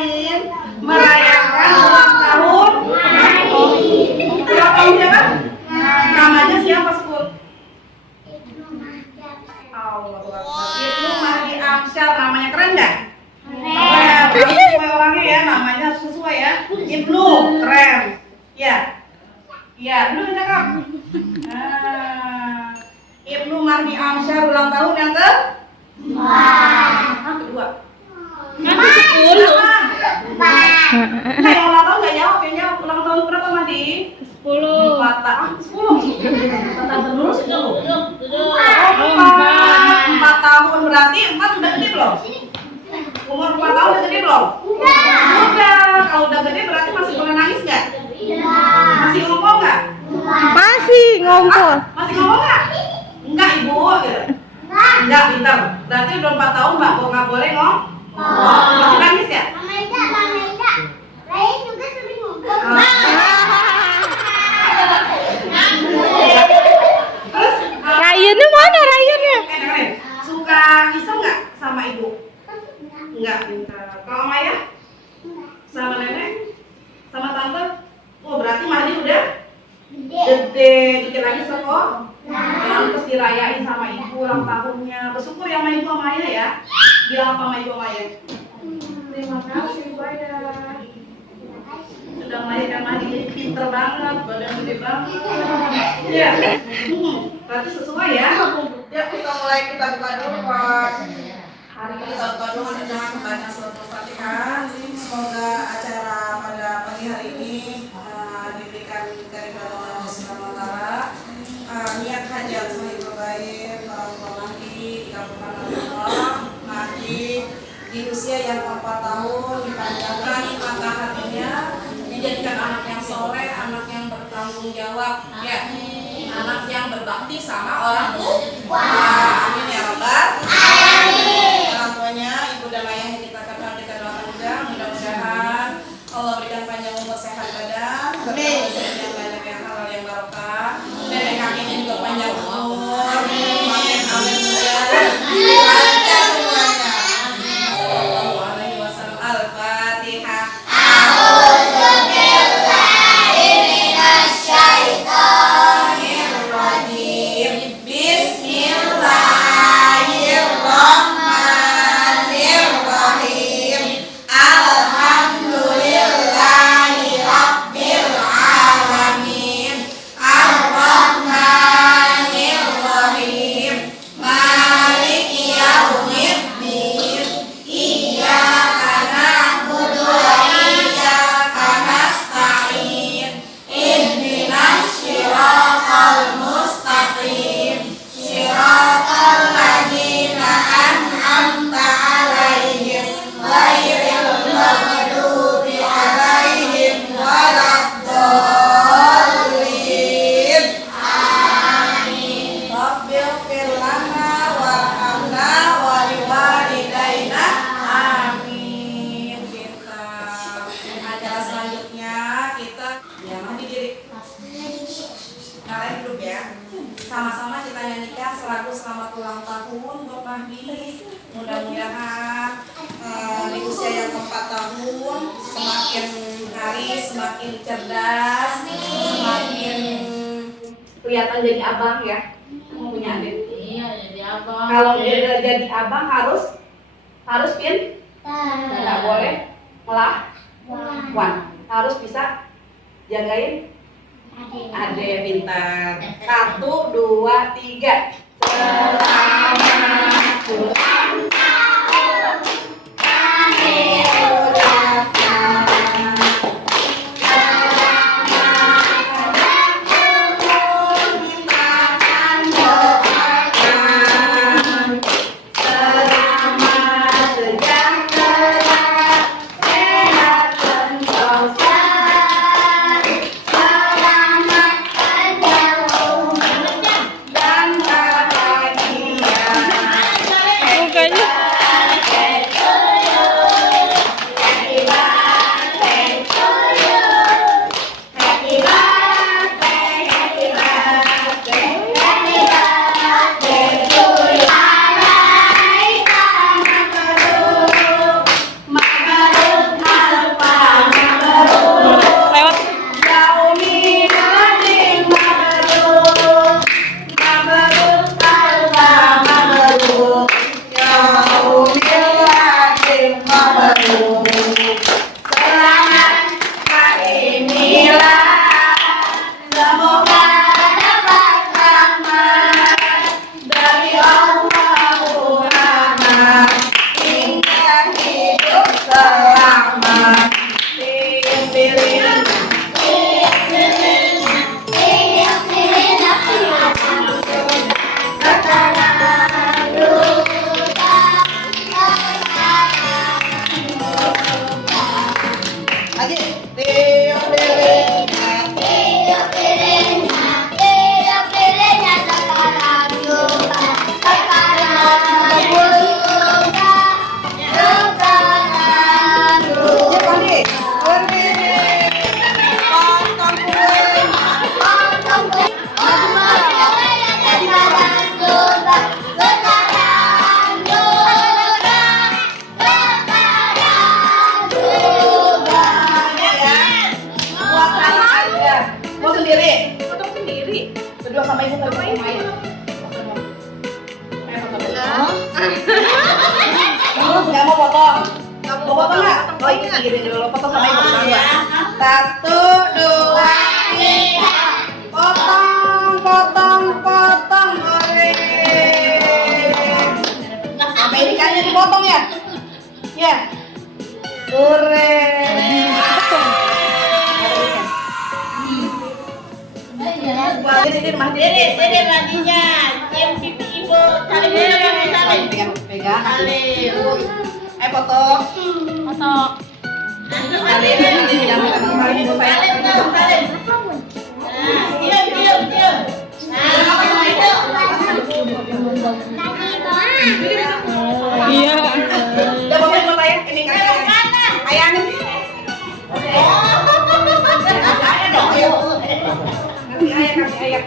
lain merayakan ulang tahun. Ulang tahun siapa? Namanya siapa sebut? Ibnu Mahdi Amsyar, namanya keren nggak? Keren. Sesuai orangnya ya, namanya sesuai ya. Ibnu, keren. Ya, ya, Ibnu cakep. Ibnu Mahdi Amsyar ulang tahun yang ke? Kedua. Nanti 10. Nah, yang ulang tahun nggak jawab, yang jawab ulang tahun berapa Mahdi? 10. 4 tahun. 10. 4 tahun terus. 4 tahun berarti 4 udah gede belum? Umur 4 tahun udah gede belum? Udah. Kalau udah gede berarti masih boleh nangis nggak? Masih ngomong nggak? Masih ngomong. Masih ngomong nggak? Enggak ibu gitu. Enggak, pintar. Berarti udah 4 tahun mbak, kok nggak boleh ngomong? Masih nangis ya? Lain juga sering ngomong. Terus Ryannya mana Ryannya? dengerin. Suka iseng nggak sama ibu? Enggak, pintar. Kalau Maya? Sama nenek? Sama tante? Oh berarti Mahdi udah gede, dikit lagi sekolah. Terus dirayain sama ibu ulang tahunnya. Bersyukur ya sama ibu sama Maya ya. Bilang apa sama ibu sama Maya? Terima kasih Maya. Sudah melahirkan Mahdi jadi pinter banget, badan gede banget. Ya, berarti sesuai ya. Ya kita mulai, kita buka dulu Pak. Hari ini kita buka dulu dengan membaca surat Al-Fatihah. Semoga acara pada pagi hari ini diberikan keridhaan Allah Subhanahu wa taala. Niat hajat sahih terbaik para ulama Mahdi dikabulkan oleh Allah. Mahdi di usia yang 4 tahun dipanjangkan mata hatinya, dijadikan anak yang soleh, anak yang bertanggung jawab, ya, anak yang berbakti sama orang tua. Amin ya Rabbal alamin. Orang tuanya, ibu dan ayahnya kita kenal, kita doakan juga. Mudah-mudahan Allah berikan panjang umur, sehat badan, rezeki yang banyak, yang halal, yang barokah. Nenek kakeknya juga panjang umur, makin amin juga. Lancar semuanya. Sallallahu alaihi wasallam. Al-Fatihah. Sama-sama kita nyanyikan selalu selamat ulang tahun buat Mahdi. Mudah-mudahan di usia yang ke-4 tahun semakin hari semakin cerdas, semakin kelihatan jadi abang ya. Kamu punya adik? Iya, jadi abang. Kalau dia udah jadi abang harus nggak boleh melawan, harus bisa jagain Ade. Pintar. 1, 2, 3. Selamat ulang tahun kami ucapkan. Lagi. Tiup lilinnya. Tiup lilinnya sekarang juga. Sekarang juga. Sekarang juga. Cek lagi. Lirin. Potong kuenya. Potong kue. Sekarang juga. Sekarang juga. Sekarang juga. Ya. Buat anak aja. Mau sendiri? Potong sendiri. Berdua sama ibu sama ibu. Nggak mau potong. Mau potong nggak? Oh ini gini dulu. Potong sama ibu ya. 1, 2, 3. Potong. Ore. Amerikanya dipotong ya? Ya. Ore. Ini matinya. Cium pipi ibu. Saling pegang. Potong. Iya. Udah potong buat ayah. Ini ayah. Ayah nih. Ayah dong. Ayo. Kasih ayah.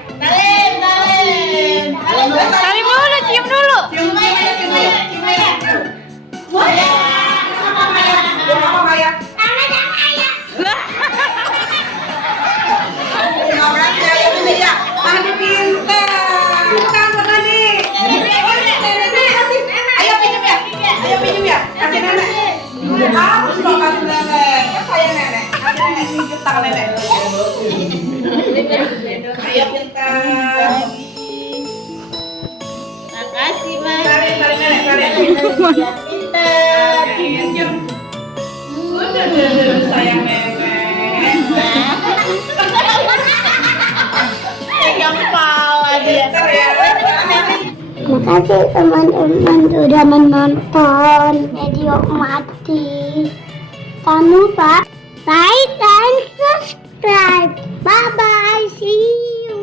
Salim dulu, cium dulu. Cium ayah. Apa ayah? Tadi pintar. Bukan tadi. Ayo pinjam ya. Kasih nenek. Harus dong kasih nenek. Kan saya nenek. Kasih nenek pinjam tangan nenek. Ayo pintar. Makasih, Mas. Tarik nenek, tarik. Pintar. Pinjam. Udah sayang nenek. Pegang kepala dia. Pintar ya. Makasih teman-teman sudah menonton video Mati. Jangan lupa like dan subscribe. Bye bye, see you.